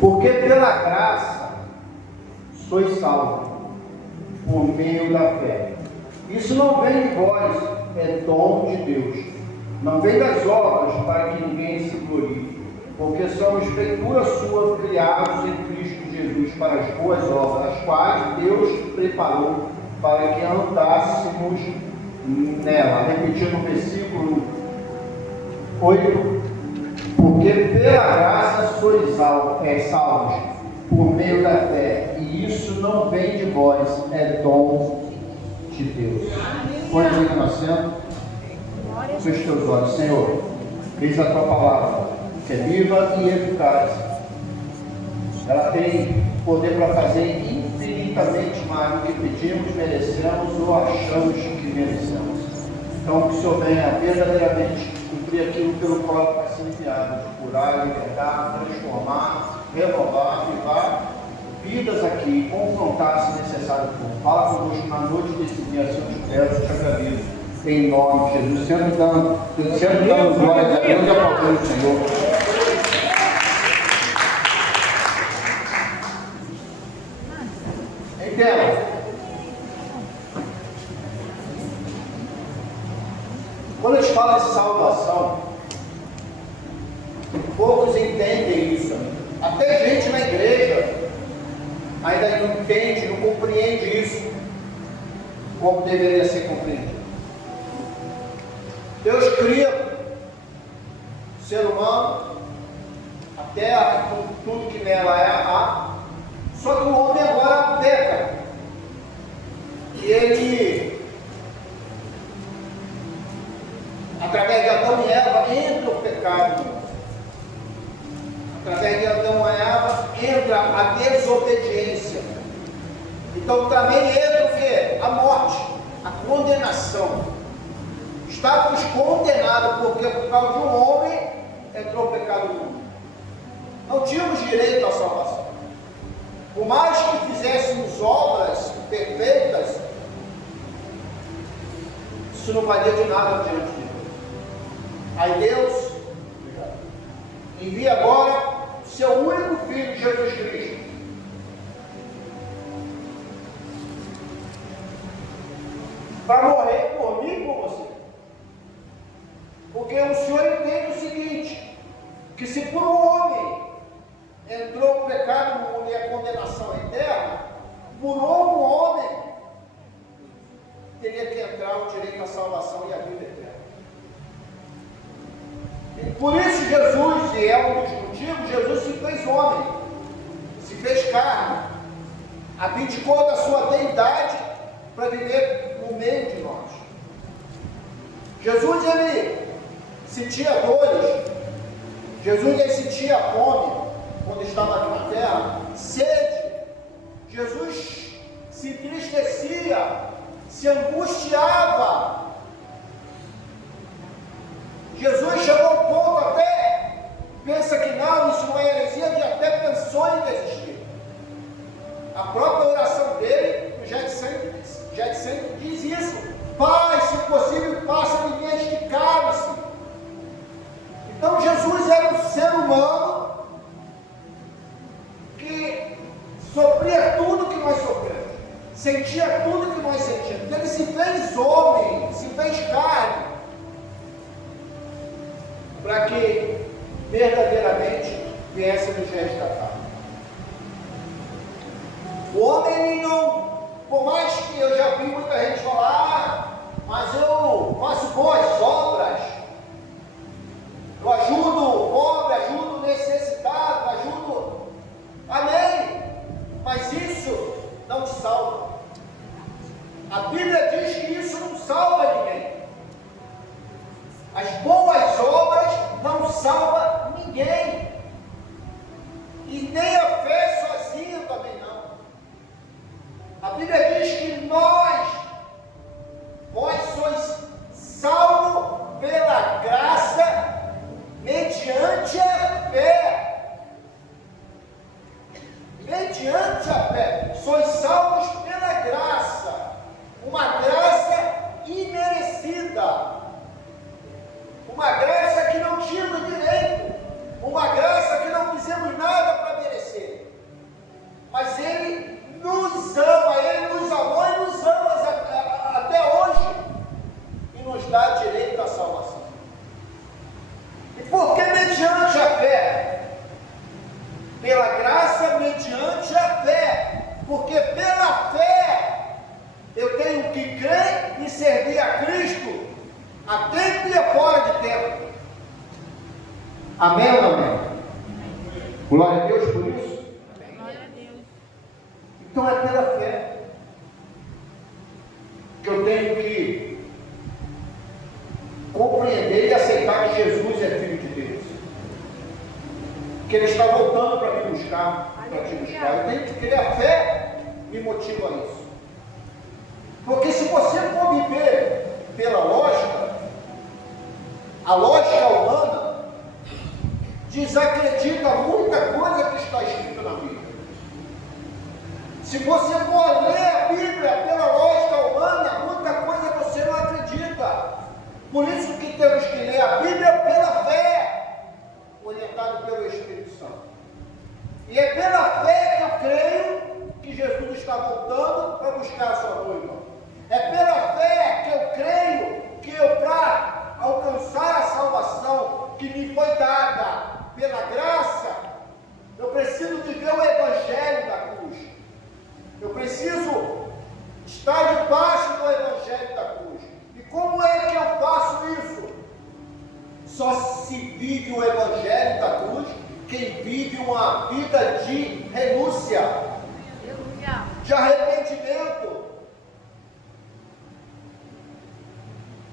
Porque pela graça sois salvos, por meio da fé. Isso não vem de vós, é dom de Deus. Não vem das obras, para que ninguém se glorie, porque somos feitura sua, criados em Cristo Jesus para as boas obras, as quais Deus preparou para que andássemos nela. Repetindo o versículo 8. Porque pela graça sois salvos, por meio da fé, e isso não vem de vós, é dom de Deus. Pode vir no assento. Feche teus olhos. Senhor, eis a tua palavra, que é viva e eficaz. Ela tem poder para fazer infinitamente mais do que pedimos, merecemos ou achamos que merecemos. Então, que o Senhor venha verdadeiramente cumprir aquilo pelo qual vai ser enviado, de curar, libertar, transformar, renovar, avivar vidas aqui, confrontar se necessário for. Fala conosco na noite desse dia, assim eu te peço, te agradeço, em nome de Jesus, sempre dando glória a Deus e aplaudando o Senhor. Entenda, quando a gente fala de salvação, poucos entendem isso. Até gente na igreja ainda não entende, não compreende isso como deveria ser compreendido. Deus cria o ser humano, a terra, tudo que nela há, só que o homem agora peca. E ele, através de Adão e Eva, entra o pecado. Através de Adão e Eva, entra a desobediência. Então também entra o quê? A morte, a condenação. Estávamos condenados porque por causa de um homem entrou o pecado no mundo. Não tínhamos direito à salvação. Por mais que fizéssemos obras perfeitas, isso não valia de nada diante de Deus. Aí Deus envia agora o seu único Filho, Jesus Cristo. Para morrer por mim e por você. Porque o Senhor entende o seguinte, que se por um homem entrou o pecado no mundo e a condenação eterna, por um homem teria que entrar o direito à salvação e à vida eterna. E por isso Jesus, e é um dos motivos, Jesus se fez homem, se fez carne, abdicou da sua deidade para viver no meio de nós. Jesus, ele sentia dores, Jesus, ele sentia fome quando estava aqui na terra, sede. Jesus se entristecia, se angustiava. Jesus chegou ao ponto até, pensa que não, isso não é heresia, que até pensou em desistir. A própria oração dele, o Getsemane diz isso: Pai, se possível, passa-me deste cálice. Então Jesus era um ser humano que sofria tudo que nós sofremos, sentia tudo que nós sentimos. Ele se fez homem, se fez carne, para que verdadeiramente viesse nos resgatar. O homem, ele não, por mais que eu já vi muita gente falar, mas eu faço boas obras, eu ajudo o pobre, ajudo o necessitado, ajudo, amém, mas isso não te salva. A Bíblia diz que isso não salva ninguém. As boas obras não salvam ninguém. E nem a fé sozinha também não. A Bíblia diz que vós sois salvos pela graça, mediante a fé. Mediante a fé. Sois salvos pela graça. Uma graça imerecida. Uma graça que não tira o direito. Uma graça fé. Pela graça mediante a fé. Porque pela fé eu tenho que crer e servir a Cristo a tempo e fora de tempo. Amém ou não amém? Glória a Deus por isso. Glória a Deus. Então é pela fé que eu tenho que compreender e aceitar que Jesus é Filho de Deus. Que Ele está voltando para me buscar, para te buscar. Eu tenho que ter a fé me motiva a isso. Porque se você for viver pela lógica, a lógica humana desacredita muita coisa que está escrita na Bíblia. Se você for ler a Bíblia pela lógica humana, muita coisa você não acredita. Por isso que temos que ler a Bíblia pela fé, orientado pelo Espírito Santo. E é pela fé que eu creio que Jesus está voltando para buscar a sua noiva. É pela fé que eu creio que eu, para alcançar a salvação que me foi dada pela graça, eu preciso viver o Evangelho da cruz. Eu preciso estar debaixo do Evangelho da cruz. E como é que eu faço isso? Só se vive o Evangelho da cruz quem vive uma vida de renúncia, de arrependimento.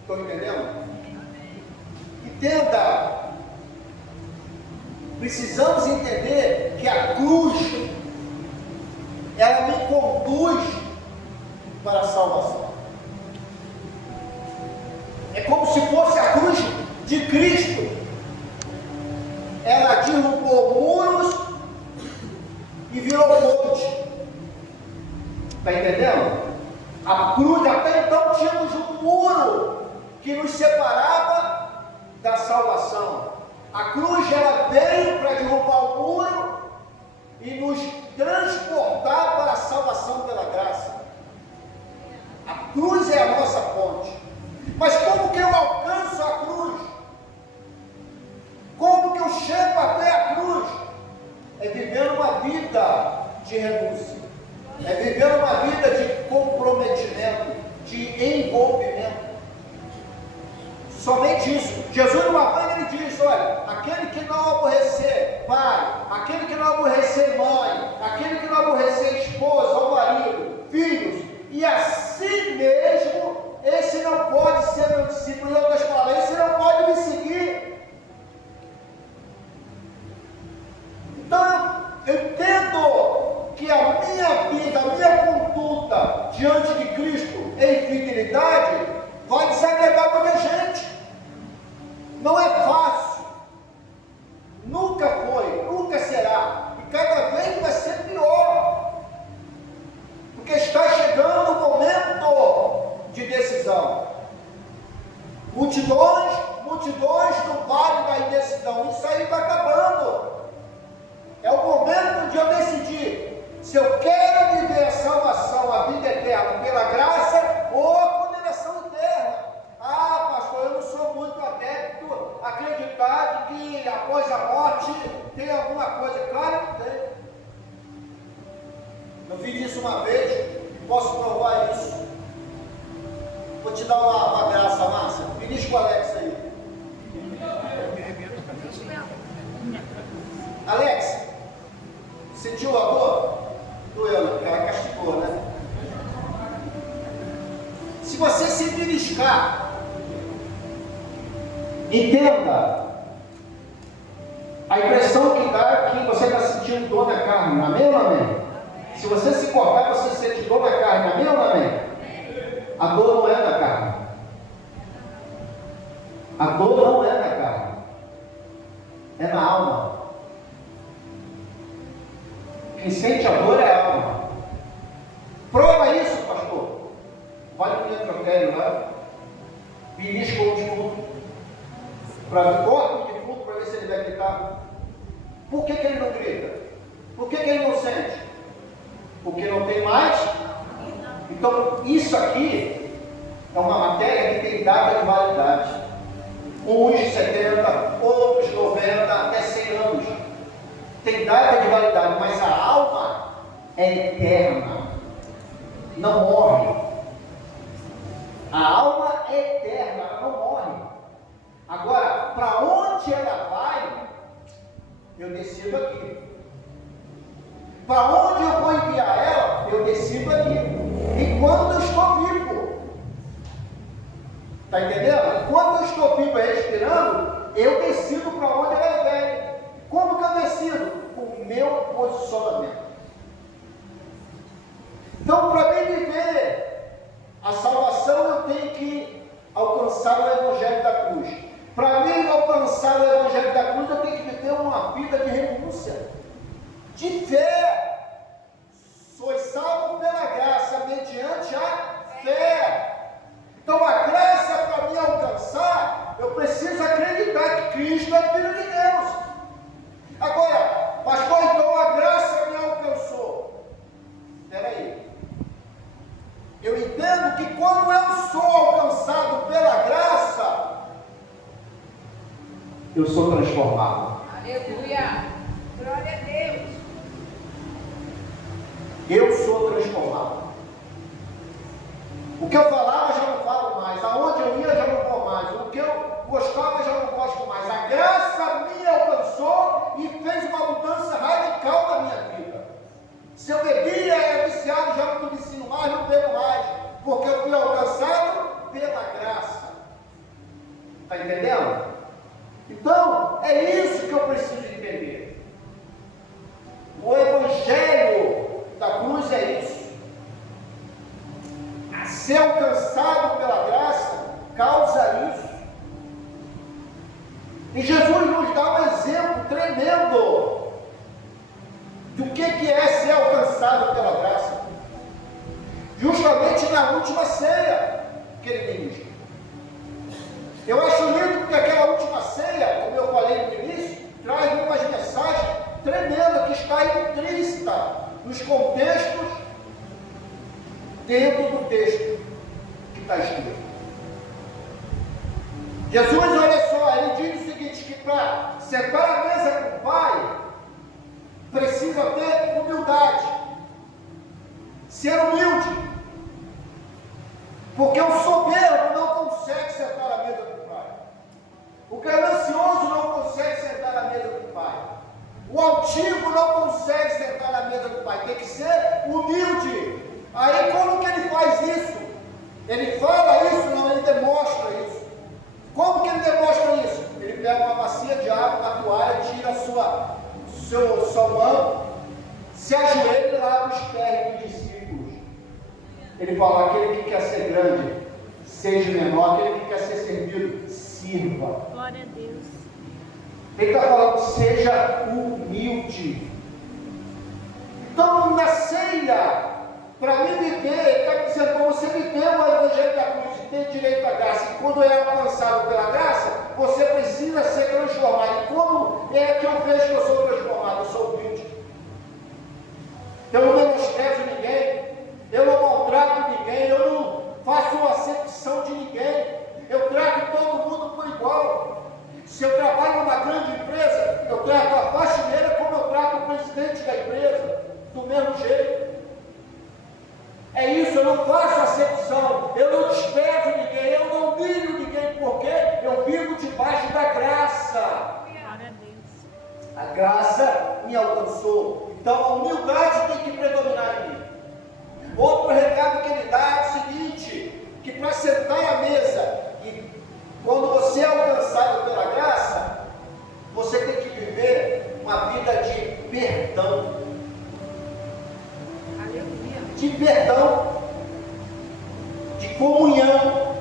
Estão entendendo? Entenda. Precisamos entender que a cruz, ela me conduz para a salvação. É como se fosse a cruz de Cristo. Ela derrubou muros e virou ponte. Está entendendo? A cruz, até então tínhamos um muro que nos separava da salvação. A cruz, ela veio para derrubar o muro e nos transportar para a salvação pela graça. A cruz é a nossa ponte. Mas como que eu alcanço a cruz? Como que eu chego até a cruz? É vivendo uma vida de renúncia. É vivendo uma vida de comprometimento, de envolvimento. Somente isso. Jesus, uma vez, ele diz: olha, aquele que não aborrecer pai, aquele que não aborrecer mãe, aquele que não aborrecer esposa ou marido, filhos, e a si mesmo, esse não pode ser meu discípulo. Em outras palavras, esse não pode me seguir. Então, eu entendo que a minha vida, a minha conduta diante de Cristo em fidelidade vai desagradar muita gente. Não é fácil. Nunca foi, nunca será. E cada vez vai ser pior. Porque está chegando o momento de decisão. Multidões no vale da indecisão. Isso aí está acabando. É o momento de eu decidir se eu quero viver a salvação, a vida eterna pela graça ou a condenação eterna. Ah, pastor, eu não sou muito adepto a acreditar que após a morte tem alguma coisa. Claro que tem. Eu fiz isso uma vez, posso provar isso. Vou te dar uma graça, Márcia. Me diz com o Alex aí. Alex, sentiu a dor? Doeu, né? Porque ela castigou, né? Se você se beliscar, entenda, a impressão que dá é que você está sentindo dor na carne, amém ou não amém? Se você se cortar, você sente dor na carne, amém ou não amém? A dor não é na carne. A dor não é na carne. É na alma. Quem sente a dor é a alma. Prova isso, pastor. Vai no necrotério lá, belisca o defunto, corta o defunto para ver se ele vai gritar. Por que ele não grita? Por que ele não sente? Porque não tem mais. Então, isso aqui é uma matéria que tem data de validade. Uns 70, outros 90, até 100 anos é eterna, não morre. A alma é eterna, ela não morre. Agora, para onde ela vai, eu decido aqui. Para onde eu vou enviar ela, eu decido aqui. Enquanto eu estou vivo. Está entendendo? Enquanto eu estou vivo e respirando, eu decido para onde ela vai. Como que eu decido? Com o meu posicionamento. Então, para mim viver a salvação, eu tenho que alcançar o Evangelho da cruz. Para mim alcançar o Evangelho da cruz, eu tenho que viver uma vida de renúncia, de fé. Sois salvos pela graça, mediante a fé. Então a graça, para me alcançar, eu preciso acreditar que Cristo é Filho de Deus. Agora, pastor, então a graça me alcançou. Espera aí. Eu entendo que quando eu sou alcançado pela graça, eu sou transformado. Aleluia! Glória a Deus! Eu sou transformado. O que eu falava já não falo mais. Aonde eu ia já não vou mais. O que eu gostava já não gosto mais. A graça me alcançou e fez uma mudança radical na minha vida. Se eu bebia, era viciado, já não vicio mais, não bebo mais. Porque eu fui alcançado pela graça. Está entendendo? Então, é isso que eu preciso entender. O Evangelho da cruz é isso. Ser alcançado pela graça causa isso. E Jesus nos dá um exemplo tremendo do que é ser alcançado pela graça. Justamente na última ceia que ele ministra. Eu acho lindo porque aquela última ceia, como eu falei no início, traz umas mensagens tremendas que está intrínseca nos contextos dentro do texto que está escrito. Jesus, olha só, ele diz o seguinte, que para sentar à mesa com o Pai, precisa ter humildade, ser humilde, porque o soberbo não consegue sentar à mesa do Pai, o ganancioso não consegue sentar à mesa do Pai, o altivo não consegue sentar à mesa do Pai, tem que ser humilde. Aí como que ele faz isso? Ele fala isso? Não, ele demonstra isso. Como que ele demonstra isso? Ele pega uma bacia de água na toalha, tira sua mão, se ajoelha e lava os pés dos discípulos. Ele fala, aquele que quer ser grande, seja menor, aquele que quer ser servido, sirva. Glória a Deus. Ele está falando, seja humilde. Então, na ceia, para mim viver, ele está dizendo, para você viver o Evangelho da cruz e ter direito à graça, e quando é alcançado pela graça, você precisa ser transformado. E como é que eu vejo que eu sou transformado? Eu sou humilde. Eu não menosprezo ninguém, eu não maltrato ninguém, eu não faço uma acepção de ninguém, eu trato todo mundo por igual. Se eu trabalho numa grande empresa, eu trato a faxineira como eu trato o presidente da empresa, do mesmo jeito. É isso, eu não faço acepção, eu não desprezo ninguém, eu não humilho ninguém, porque eu vivo debaixo da graça. A graça me alcançou. Então a humildade tem que predominar em mim. Outro recado que ele dá é o seguinte, que para sentar à mesa, e quando você é alcançado pela graça, você tem que viver uma vida de perdão. De perdão, de comunhão.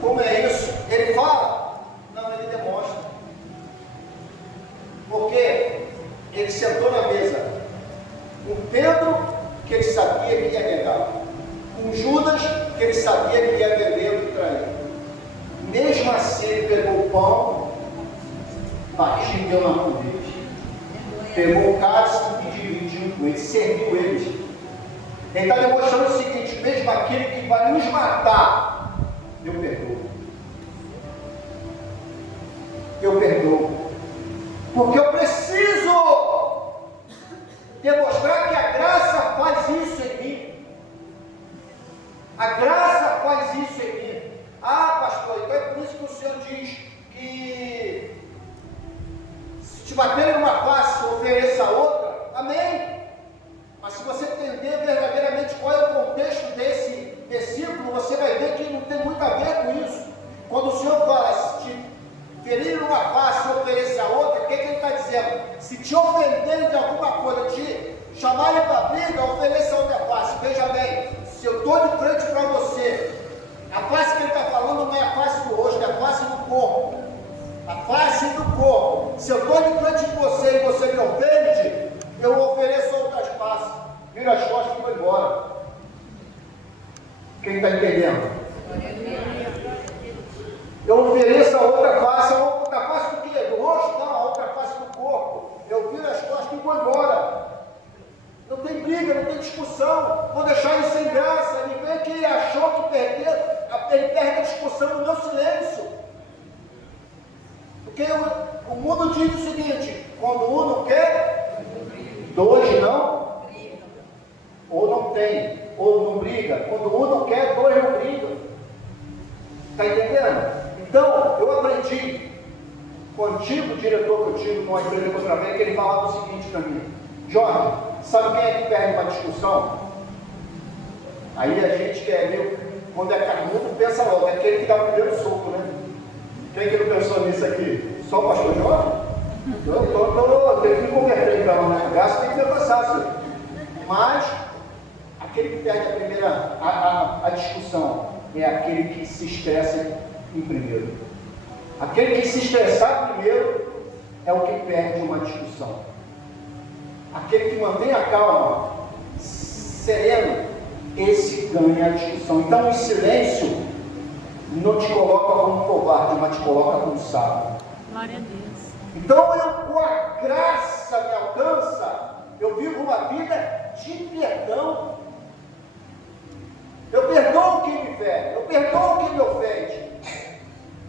Como é isso? Ele fala? Não, ele demonstra. Porque ele sentou na mesa com Pedro, que ele sabia que ia negar, com Judas, que ele sabia que ia vender e trair. Mesmo assim, ele pegou o pão, partiu e deu na mão deles. Pegou o cálice e dividiu com eles, serviu eles. Ele está demonstrando o seguinte, mesmo aquele que vai nos matar, eu perdoo. Eu perdoo. Porque eu preciso que o Senhor diz que se te baterem numa face, ofereça a outra, amém. Mas se você entender verdadeiramente qual é o contexto desse versículo, você vai ver que não tem muito a ver com isso. Quando o Senhor fala, se te ferirem numa face, ofereça a outra, o que ele está dizendo? Se te ofenderem de alguma coisa, te chamarem para briga, ofereça a outra face. Veja bem, se eu estou de frente para você, a face que ele está falando não é a face do rosto, é a face do corpo. A face do corpo. Se eu estou de frente de você e você me ofende, eu ofereço outras faces. Vira as costas e vou embora. Quem está entendendo? Eu ofereço a outra face. A outra face do quê? Do rosto? Não, a outra face do corpo. Eu viro as costas e vou embora. Não tem briga, não tem discussão. Vou deixar ele sem graça. Ele vê que ele achou que perdeu. Ele perde a discussão no meu silêncio. Porque o mundo diz o seguinte: quando um não quer, dois não, ou não tem, ou não briga. Quando um não quer, dois não brigam. Está entendendo? Então, eu aprendi com o antigo diretor que eu tive numa empresa que eu trabalhei, que ele falava o seguinte para mim: Jorge, sabe quem é que perde uma discussão? Aí a gente que é meio, quando é carnudo, pensa logo, é aquele que dá o primeiro soco, né? Quem que não pensou nisso aqui? Só o pastor Jorge? Eu tenho que me converter então, né? Graças tem que ser fácil. Mas, aquele que perde a primeira, a discussão, é aquele que se estressa em primeiro. Aquele que se estressar primeiro, é o que perde uma discussão. Aquele que mantém a calma, sereno, esse ganha a discussão. Então o silêncio não te coloca como covarde, mas te coloca como sábio. Glória a Deus. Então eu, com a graça me alcança, eu vivo uma vida de perdão. Eu perdoo quem me fere, eu perdoo quem me ofende.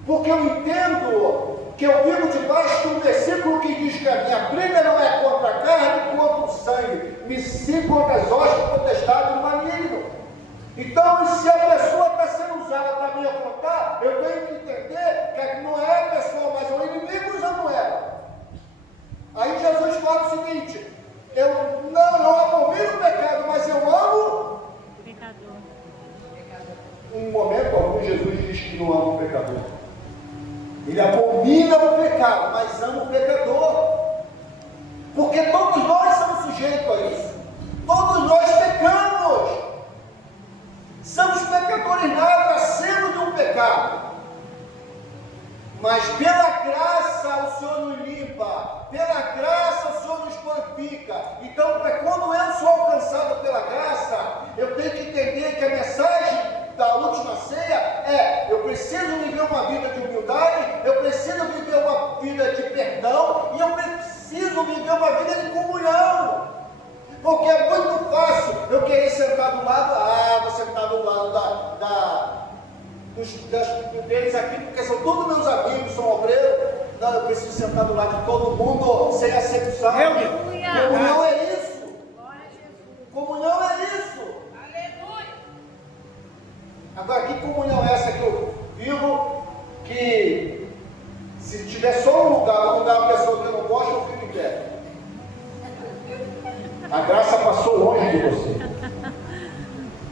Porque eu entendo que eu vivo debaixo de um versículo que diz que a minha briga não é contra a carne e contra o sangue, mas sim contra as hostes potestades do maligno. Então, se a pessoa está sendo usada para me afrontar, eu tenho que entender que não é a pessoa, mas o inimigo usando ela. Aí Jesus fala o seguinte: eu não abomino o pecado, mas eu amo o pecador. Em momento algum, Jesus diz que não ama o pecador. Ele abomina o pecado, mas ama o pecador. Porque todos nós somos sujeitos a isso. Todos nós pecamos. Somos pecadores nada acima de um pecado. Mas pela graça o Senhor nos limpa. Pela graça o Senhor nos purifica. Então, quando eu sou alcançado pela graça, eu tenho que entender que a mensagem da última ceia é: eu preciso viver uma vida de humildade, eu preciso viver uma vida de perdão, e eu preciso viver uma vida de comunhão. Porque é muito fácil eu querer sentar do lado, vou sentar do lado deles aqui, porque são todos meus amigos, são obreiros. Não, eu preciso sentar do lado de todo mundo, sem acepção. Comunhão é isso. Comunhão é isso. Aleluia. Agora, que comunhão é essa que eu vivo? Que se tiver só um lugar, vou dar uma pessoa que eu não gosto, eu fico em pé. A graça passou longe de você.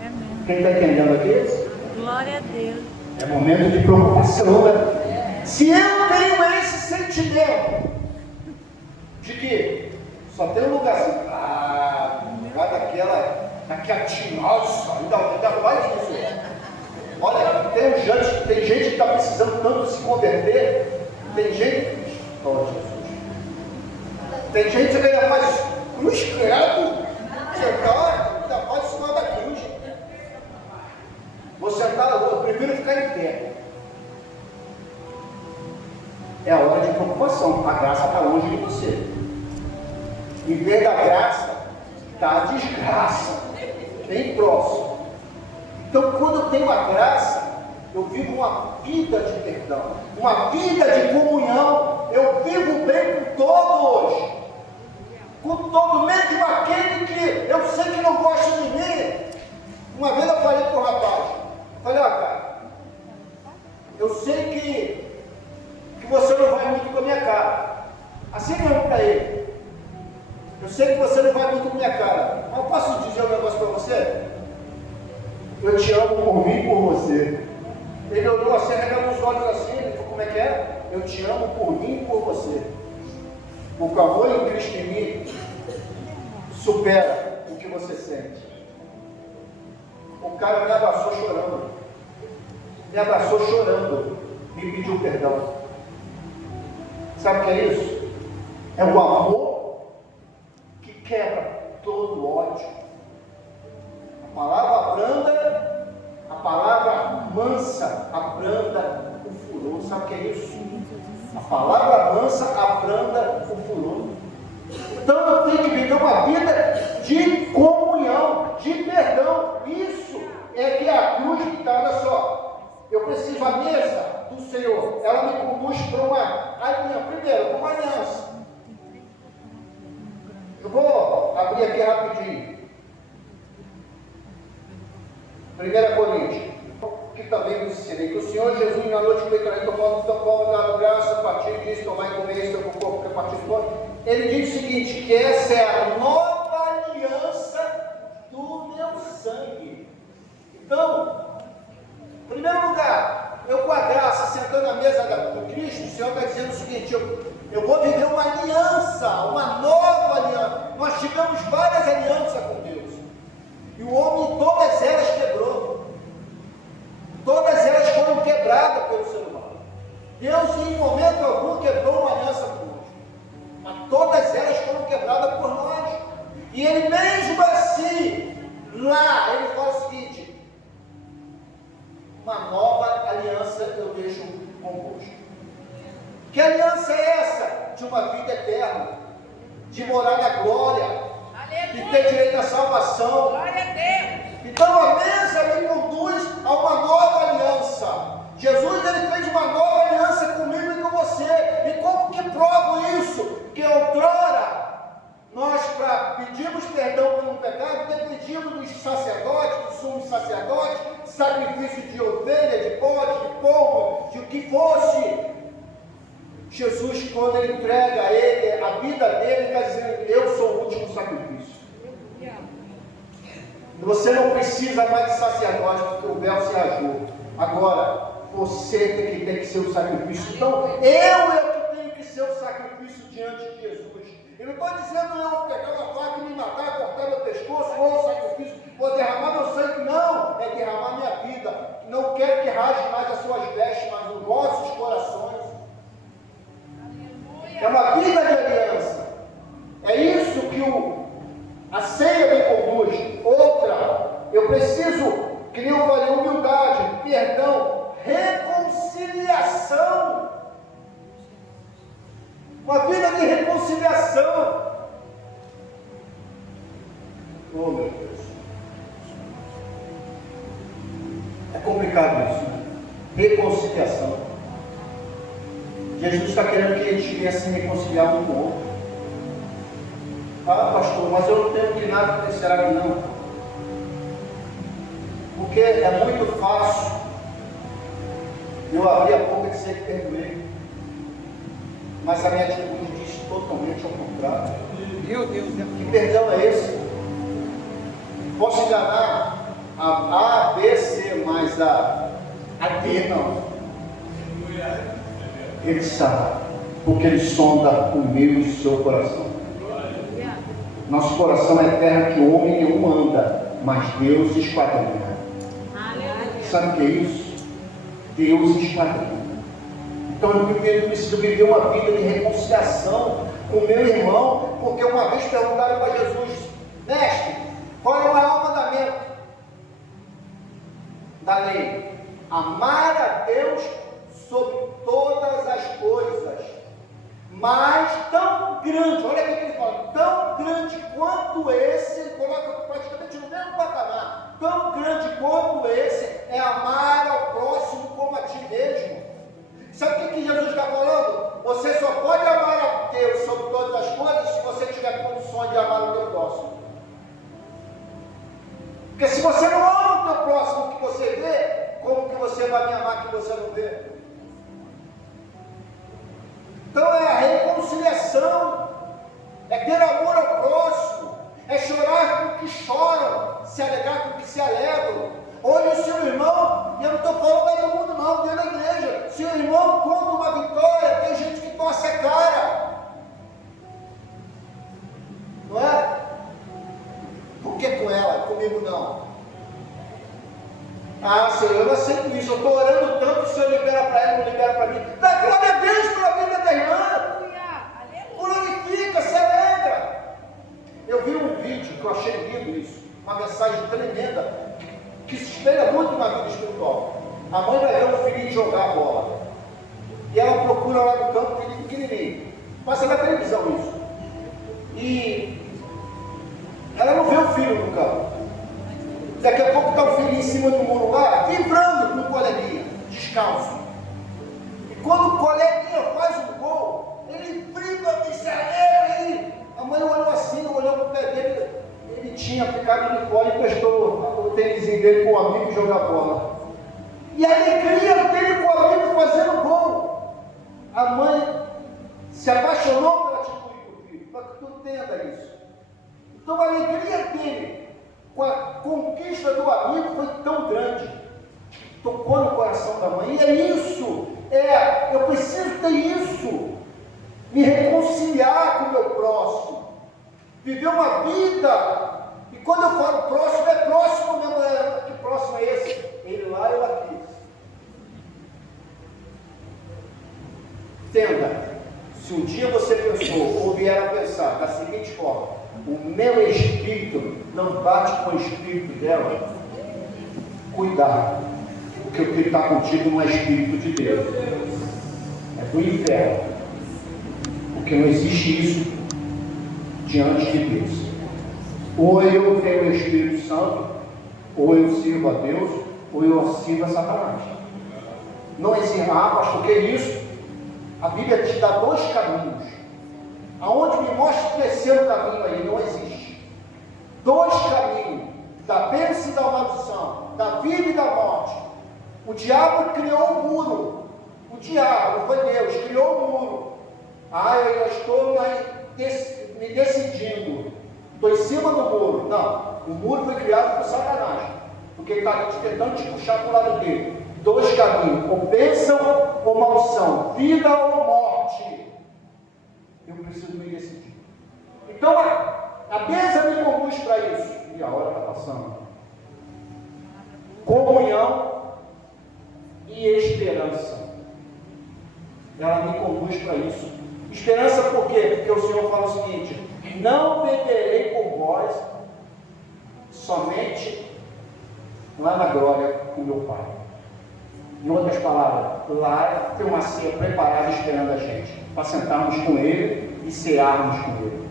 É mesmo. Quem está entendendo aqui? Glória a Deus. É momento de preocupação, né? Se eu tenho esse sentimento de que só tem um lugar assim, lugar daquela nossa, ainda faz isso. Olha, tem gente que está precisando tanto se converter. Tem gente, tem gente que ainda faz cruz credo, sentar, ainda faz em cima da cruz. Vou sentar, eu prefiro ficar em pé. É a hora de preocupação. A graça está longe de você. Em vez da graça, está a desgraça, bem próximo. Então, quando eu tenho a graça, eu vivo uma vida de perdão, uma vida de comunhão. Eu vivo bem com todos, mesmo aquele que eu sei que não gosta de mim. Uma vez eu falei para o rapaz, falei: cara, eu sei que você não vai muito com a minha cara. Assim mesmo para ele. Eu sei que você não vai muito com a minha cara. Mas eu posso dizer um negócio para você? Eu te amo por mim e por você. Ele olhou assim, arregando os olhos assim, ele falou, como é que é? Eu te amo por mim e por você. Porque o amor em Cristo em mim supera o que você sente. O cara me abraçou chorando. Me abraçou chorando. Me pediu perdão. Sabe o que é isso? É o amor que quebra todo ódio. A palavra branda, a palavra mansa, abranda o furor. Sabe o que é isso? A palavra mansa abranda o furor. Então eu tenho que viver uma vida de comunhão, de perdão. Isso é que é a cruz que está, olha só. Eu preciso a mesa do Senhor. Ela me conduz para uma aliança. Primeiro, para uma aliança. Eu vou abrir aqui rapidinho. 1 Coríntios. Que também nos ensinei que o Senhor Jesus, na noite que veio trair, tomou da graça, partiu e disse: tomai e comei, este é o meu corpo que é partido do corpo. Ele diz o seguinte: que essa é a nova aliança do meu sangue. Então, em primeiro lugar, eu com a graça, sentando à mesa do Cristo, o Senhor está dizendo o seguinte: eu vou viver uma aliança, uma nova aliança. Nós tivemos várias alianças com Deus, e o homem todas elas quebrou. Todas elas foram quebradas pelo ser humano. Deus, em momento algum, quebrou uma aliança conosco. Mas todas elas foram quebradas por nós. E ele mesmo assim, lá, ele fala o seguinte: uma nova aliança eu deixo convosco. Que aliança é essa? De uma vida eterna, de morar na glória, de ter direito à salvação. Glória a Deus. Então a mesa me conduz a uma nova aliança. Jesus, ele fez uma nova aliança comigo e com você. E como que provo isso? Que outrora nós, para pedirmos perdão pelo pecado, dependíamos dos sacerdotes, do sumo sacerdote, sacrifício de ovelha, de bode, de pombo, de o que fosse. Jesus, quando ele entrega a ele a vida dele, está dizendo: eu sou o último sacrifício. Você não precisa mais de sacerdote, porque o véu se rasgou. Agora, você tem que ter que ser o sacrifício. Então, eu é que tenho que ser o sacrifício diante de Jesus. Eu não estou dizendo eu vou pegar uma faca e me matar, cortar meu pescoço, ou o sacrifício, vou derramar meu sangue. Não, é derramar minha vida. Não quero que rasgue mais as suas vestes, mas os vossos corações. É uma vida de aliança. É isso que a ceia me conduz. Outra, eu preciso criar uma humildade, perdão, reconciliação. Uma vida de reconciliação. Oh, meu Deus. É complicado isso, né? Reconciliação. Jesus está querendo que a gente venha se reconciliar um com o outro. Ah, pastor, mas eu não tenho que nada acontecerá que não. Porque é muito fácil eu abrir a boca e dizer que perdoei. Mas a minha atitude diz totalmente ao contrário. Meu Deus, que perdão é esse? Posso enganar a B, C, mas a D não. Ele sabe, porque ele sonda o meu e o seu coração. Nosso coração é terra que o homem nenhum anda, mas Deus esquadrinha. Sabe o que é isso? Deus esquadrinha. Então eu preciso viver uma vida de reconciliação com o meu irmão, porque uma vez perguntaram para Jesus: mestre, qual é o maior mandamento da lei? Amar a Deus sobre todas as coisas, mas tão grande, olha o que ele fala, tão grande quanto esse, ele coloca praticamente no mesmo patamar, tão grande quanto esse é amar ao próximo como a ti mesmo. Sabe o que Jesus está falando? Você só pode amar a Deus sobre todas as coisas se você tiver condições de amar o teu próximo. Porque se você não ama o teu próximo que você vê, como que você vai me amar que você não vê? compreensão, é ter amor ao próximo, é chorar com o que choram, se alegrar com o que se alegram. Olhe o seu irmão, e eu não estou falando do mundo não, dentro da igreja. Se o irmão conta uma vitória, tem gente que torce a cara. Não é? Por que com ela? Comigo não. Ah, Senhor, eu não aceito isso. Eu estou orando tanto, o Senhor libera para ela, não libera para mim. Dá glória a Deus pela vida da irmã. Glorifica, se alegra. Eu vi um vídeo que eu achei lindo isso. Uma mensagem tremenda, que se espelha muito na vida espiritual. A mãe vai ver o filhinho jogar a bola. E ela procura lá no campo, filhinho pequenininho. Passa na televisão isso. E ela não vê o filho no campo. Daqui a pouco está o filho em cima do muro lá, vibrando com o coleguinha, descalço. E quando o coleguinha faz um gol, ele vibra, se alegra aí. A mãe olhou assim, olhou para o pé dele, ele tinha ficado no colo e prestou o tênisinho dele com o amigo jogar bola. E a alegria dele com o amigo fazendo gol. A mãe se apaixonou pela atitude do filho, para que tu entenda isso. Então a alegria dele com a conquista do amigo foi tão grande, tocou no coração da mãe. E é isso, eu preciso ter isso, me reconciliar com o meu próximo, viver uma vida. E quando eu falo próximo, é próximo mesmo. Que próximo é esse? Ele lá, eu aqui. Entenda, se um dia você pensou ou vier a pensar da seguinte forma: o meu espírito não bate com o espírito dela, cuidado, porque o que está contigo não é espírito de Deus, é do inferno, porque não existe isso diante de Deus. Ou eu tenho o Espírito Santo, ou eu sirvo a Deus, ou eu sirvo a Satanás. Não existe, pastor, que é isso? A Bíblia te dá dois caminhos. Aonde me mostra o terceiro caminho aí? Não existe. Dois caminhos, da bênção e da maldição, da vida e da morte. O diabo criou um muro. O diabo, não foi Deus, criou um muro. Eu estou me decidindo. Estou em cima do muro. Não, o muro foi criado por Satanás, porque ele está tentando te puxar para o lado dele. Dois caminhos, ou bênção ou maldição, vida ou morte. Eu preciso me decidir. Então a bênção me conduz para isso. E a hora está passando. Comunhão e esperança. Ela me conduz para isso. Esperança por quê? Porque o Senhor fala o seguinte: não beberei com vós somente lá na glória com meu Pai. Em outras palavras, lá tem uma ceia preparada esperando a gente, para sentarmos com Ele e cearmos com Ele.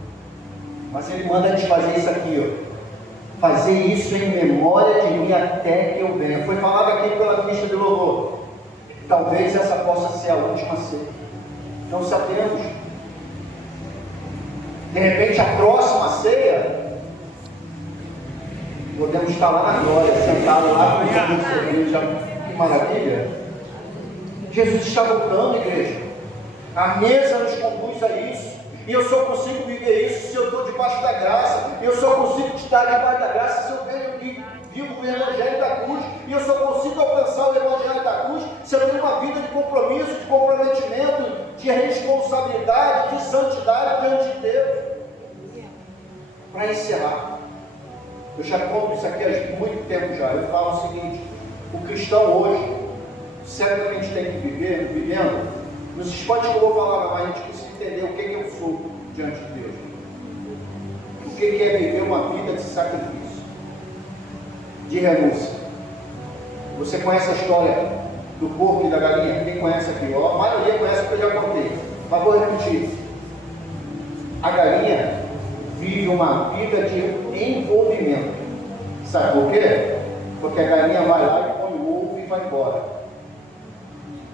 Mas Ele manda a gente fazer isso aqui, fazer isso em memória de mim até que eu venha. Foi falado aqui pela ministra de louvor. Talvez essa possa ser a última ceia. Não sabemos. De repente a próxima ceia, podemos estar lá na glória, sentado lá com a igreja. Que maravilha! Jesus está voltando, igreja. A mesa nos conduz a isso. E eu só consigo viver isso se eu estou debaixo da graça. Eu só consigo estar debaixo da graça se eu vivo o Evangelho da cruz. E eu só consigo alcançar o Evangelho da cruz se eu tenho uma vida de compromisso, de comprometimento, de responsabilidade, de santidade diante de Deus. Para encerrar, eu já conto isso aqui há muito tempo já. Eu falo o seguinte: o cristão hoje, certamente tem que viver, vivendo. Não se espante que eu vou falar, mas a gente precisa entender o que eu sou diante de Deus. O que é viver uma vida de sacrifício, de renúncia. Você conhece a história do porco e da galinha? Quem conhece aqui? A maioria conhece porque eu já contei, mas vou repetir. A galinha vive uma vida de envolvimento. Sabe por quê? Porque a galinha vai lá e come o ovo e vai embora.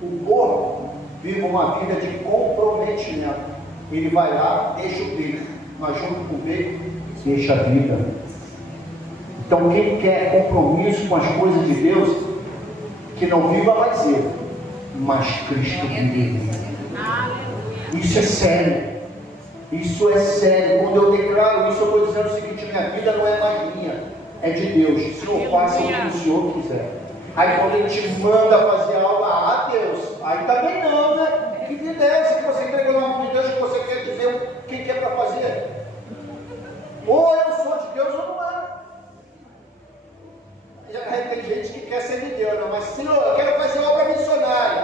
O porco vive uma vida de comprometimento. Ele vai lá, deixa o bacon, mas junto com o bacon, deixa a vida. Então quem quer compromisso com as coisas de Deus, que não viva mais ele, mas Cristo vive. Isso é sério. Isso é sério. Quando eu declaro isso, eu estou dizendo o seguinte: minha vida não é mais minha, é de Deus. Senhor, faça o que o Senhor quiser. Aí quando Ele te manda fazer algo, Deus, aí também não, né? Que vida é essa que você entregou na mão de Deus, que você quer dizer o que é para fazer? Ou eu sou de Deus ou não é. Aí tem gente que quer ser de Deus, não, mas Senhor, eu quero fazer obra missionária.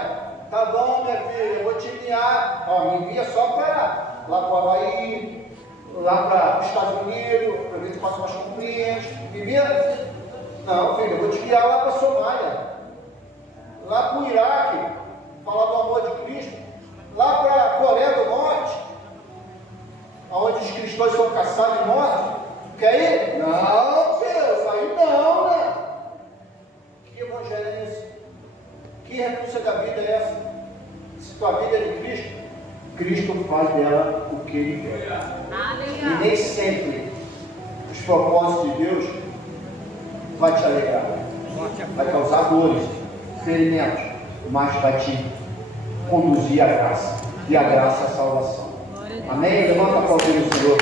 Tá bom, minha filha, eu vou te enviar. Me envia só para lá para o Havaí, lá para os Estados Unidos, para ver se faço umas comprinhas. Me envia. Não, filho, eu vou te enviar lá para a Somália, lá para o Iraque, falar do amor de Cristo, lá para a Coreia do Norte, onde os cristãos são caçados e mortos. Quer ir? Não, Deus, aí não, né? Que evangelho é esse? Que renúncia da vida é essa? Se tua vida é de Cristo, Cristo faz dela o que Ele quer. E nem sempre os propósitos de Deus vai te alegrar, vai causar dores, ferimentos, mas vai te conduzir à graça, e a graça é a salvação. Amém? Levanta a palma do Senhor.